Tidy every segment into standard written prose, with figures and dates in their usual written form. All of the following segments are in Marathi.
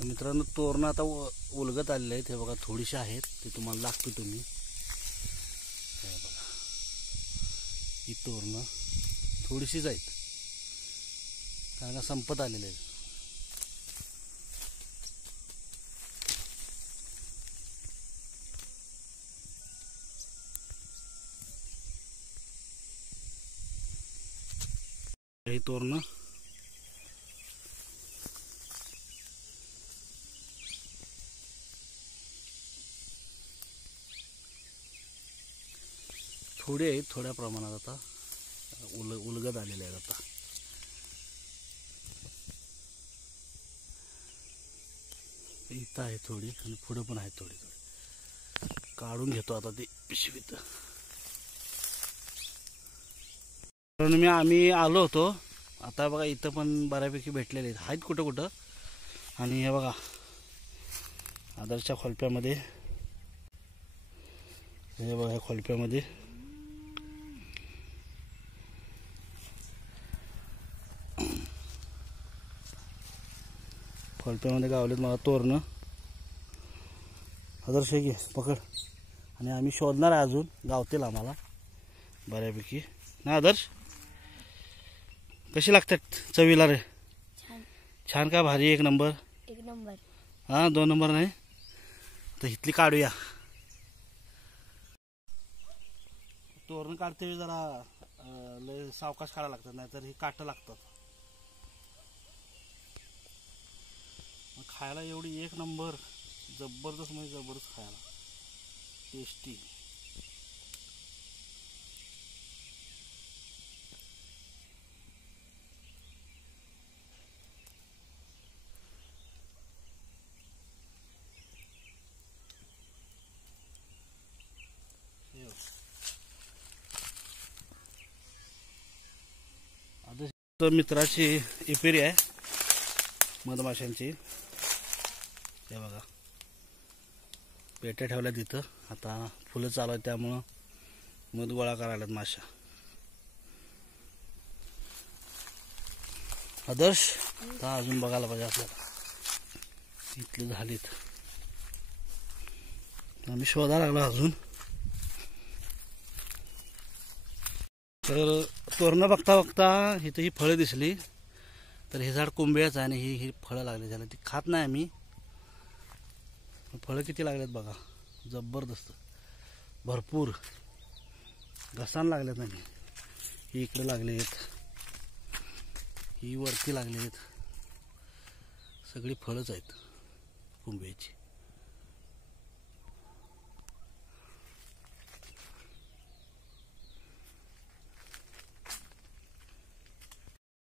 तर मित्रांनो तोरणं आता उलगत आलेले आहेत. हे बघा थोडीशी आहेत, ते तुम्हाला लागतो तुम्ही. हे बघा ही तोरणं थोडीशीच आहेत, कारण का संपत आलेले आहेत. हे तोरणं थोडे आहेत, थोड्या प्रमाणात आता उलगत आलेले आहेत. आता इथं आहे थोडी आणि पुढे पण आहे थोडी थोडी. काढून घेतो आता ते पिशवीत. कारण आम्ही आलो होतो, आता बघा इथं पण बऱ्यापैकी भेटलेले आहेत कुठं कुठं. आणि हे बघा आदरच्या खोलप्यामध्ये, हे बघा खोलप्यामध्ये गावलेत मला तोरणं. आदर्श घे पकड. आणि आम्ही शोधणार आहे, अजून गावतील आम्हाला बऱ्यापैकी ना. आदर्श कशी लागतात चवीला रे? छान का? भारी? एक नंबर. एक नंबर. हा 2 नंबर नाही. तर इथली काढूया. तोरण काढते जरा लय सावकाश काढायला लागतात, नाहीतर ही काटं लागतात. खायला एवढी एक नंबर जबरदस्त, म्हणजे जबरदस्त खायला टेस्टी. आता मित्राची एपेरी आहे मधमाशांची. हे बघा पेट्या ठेवल्या तिथं. आता फुलं चालू आहेत, त्यामुळं मध गोळा करायला माशा. आदर्श आता अजून बघायला पाहिजे आपल्याला. इथले झालीत, आम्ही शोधायला लागलो अजून. तर तोरणं बघता बघता इथं ही फळं दिसली. तर हे झाड कोंबड्याचं आहे आणि ही फळं लागली त्याला. ती खात नाही आम्ही. फळं किती लागलेत बघा, जबरदस्त भरपूर. घसाण लागलेत नाही. ही इकडे लागलेत, ही वरती लागलेत. सगळी फळंच आहेत कोंबड्याची.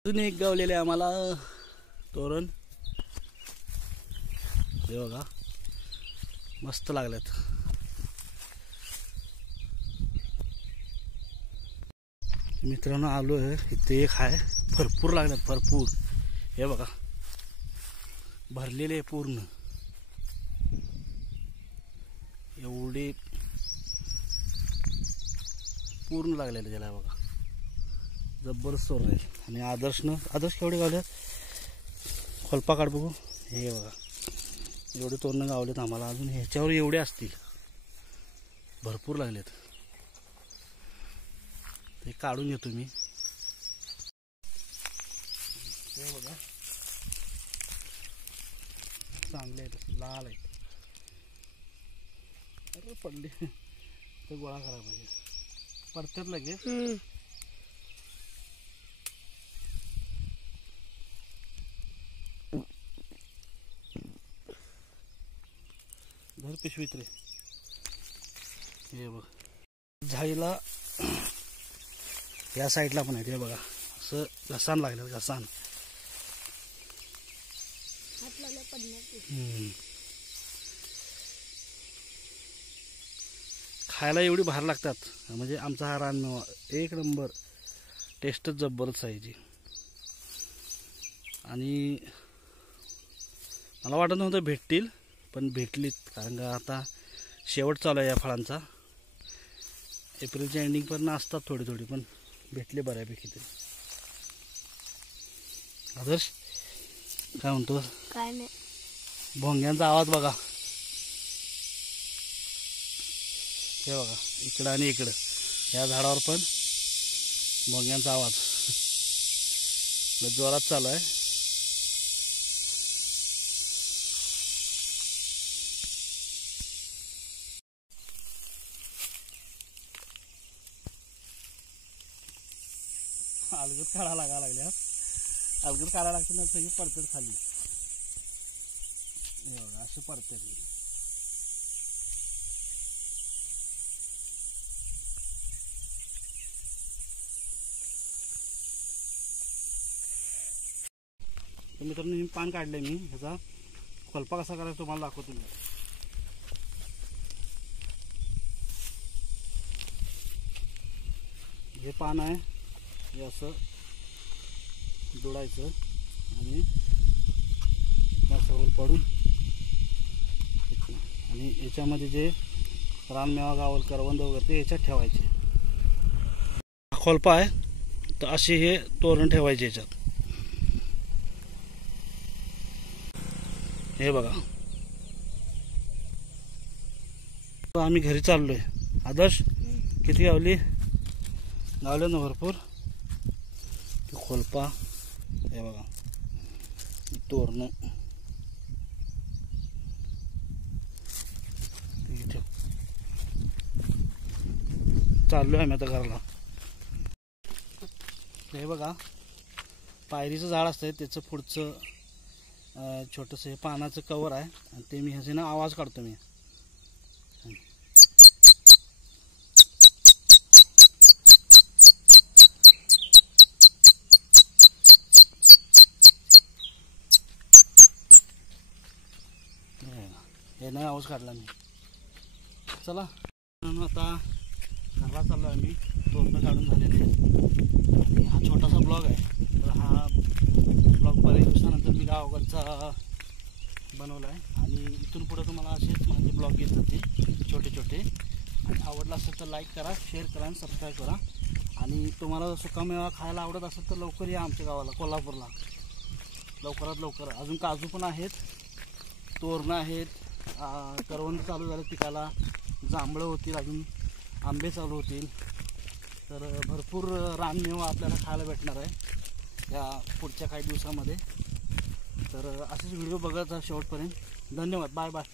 अजून एक गावलेले आम्हाला तोरण. हे बघा मस्त लागलेत. मित्रांनो आलोय इथे, एक आहे भरपूर लागलेत भरपूर. हे बघा भरलेले पूर्ण एवढे पूर्ण लागलेले त्याला. बघा जबरदस्त तोरण आहे. आणि आदर्श केवढे गावले? खोलपा काढ बघू. हे बघा एवढे तोरणं गावलेत आम्हाला. अजून ह्याच्यावर एवढे असतील, भरपूर लागलेत. ते काढून घेतो मी. हे बघा चांगले आहेत, लाल आहेत. अरे पडले, ते गोळा करा पाहिजे. पडतात लगेच. घर पिशवीत रे. हे बघ झाईला या साईडला पण आहे. हे बघा असं घसाण लागलं, घसाण. खायला एवढी भार लागतात, म्हणजे आमचा हा रानमेवा एक नंबर. टेस्टच जबरदस्त आहे. आणि मला वाटत नव्हतं भेटतील, पण भेटलीत. कारण का आता शेवट चालू आहे या फळांचा. एप्रिलच्या एंडिंग पर्यंत असतात थोडी थोडी, पण भेटले बऱ्यापैकी तरी. आदर्श काय म्हणतो? काय नाही. भोंग्यांचा आवाज बघा, हे बघा इकडं आणि इकडं या झाडावर पण भोंग्यांचा आवाज जोरात चालू आहे. अलगद काढा लागल्यात, अलगद काढा लागते ना, सगळी पडतात खाली. हे बघा असे पडतात. तर मित्रांनो हे पान काढले मी, ह्याचा खोलपा कसा करायचा तुम्हाला दाखवतो मी. हे पान आहे, हे असं जोडायचं आणि त्यासोबत पडून आणि याच्यामध्ये जे रानमेवा गावल करवंद वगैरे ते याच्यात ठेवायचे. खोलपा आहे तर असे हे तोरण ठेवायचे याच्यात. हे बघा आम्ही घरी चाललोय. आदर्श किती गावली? गावले ना भरपूर. खोलपा हे बघा तोरण चाललोय आम्ही आता घराला. हे बघा पायरीचं झाड असतंय, त्याचं पुढचं छोटंसं हे पानाचं कवर आहे आणि ते मी ह्याचे ना आवाज काढतो मी. हे नाही आवाज काढला मी. चला आता घरला चाललो आहे मी. तोरणं काढून झालेले आणि हा छोटासा ब्लॉग आहे. तर हा ब्लॉग बरेच दिवसानंतर मी गावाकडचा बनवला आहे आणि इथून पुढे तुम्हाला असेच माझे ब्लॉग येत जातील छोटे छोटे. आणि आवडला असेल तर लाईक करा, शेअर करा आणि सबस्क्राईब करा. आणि तुम्हाला सुकामेवा खायला आवडत असेल तर लवकर या आमच्या गावाला, कोल्हापूरला. लवकरात लवकर. अजून काजू पण आहेत, तोरणं आहेत, करवंद चालू झाले पिकाला, जांभळं होतील, अजून आंबे चालू होतील. तर भरपूर रानमेवा आपल्याला खायला भेटणार आहे या पुढच्या काही दिवसामध्ये. तर असेच व्हिडिओ बघत जा शेवटपर्यंत. धन्यवाद. Bye bye.